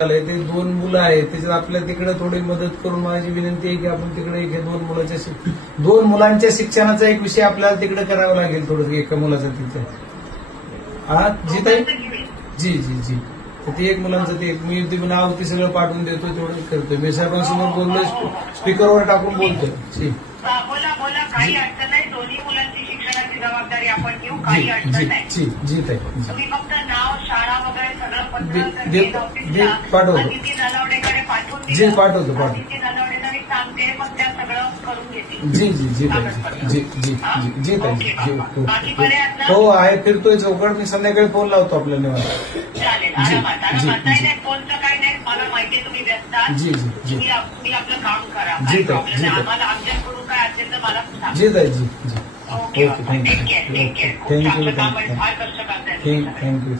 ते 2 मुलं आहेत, त्याच्यात आपल्या तिकडे थोडी मदत करून माझी विनंती आहे की आपण तिकडे एक 2 मुलांच्या शिक्षणाचा एक विषय आपल्याला तिकडे करावा लागेल, थोडं एका मुलाचा तिथे. हा जी ताई, जी जी जी ते एक मुलांचं ते मी नाव ते सगळं पाठवून देतो, तेवढं करतोय मी. साहेबांसमोर बोललोय, स्पीकरवर टाकून बोलतोय. बोला बोला, काही अडचण नाही. दोन्ही मुलांची शिक्षणाची जबाबदारी आपण घेऊ, काही अडचण नाही. जी जी ताई, तुम्ही फक्त नाव, शाळा वगैरे सगळं पाठवतो, पाठवून जी पाठवतो नलवडेंना मी सांगते, मग त्या सगळं करून घेते. जी जी जी ताई, जी जी जी जी ताई, बाकी बरे आहेत ना? हो आहे, फिरतोय चौकड. मी संध्याकाळी फोन लावतो आपल्या निवांत. चालेल, आरामात आरामात. नाही फोनचं काही नाही, मला माहितीये तुम्ही व्यस्त आहात. जी जी जी तुम्ही आपलं काम करा, जी ताई, प्रॉब्लेम नाही. आम्हाला आमच्याकडून काय असेल तर मला सांगा. जी ताई, जी जी ओके, थँक्यू टेक केअर. खूप थँक्यू चांगलं काम आहे, फार कष्ट करताय. थँक्यू.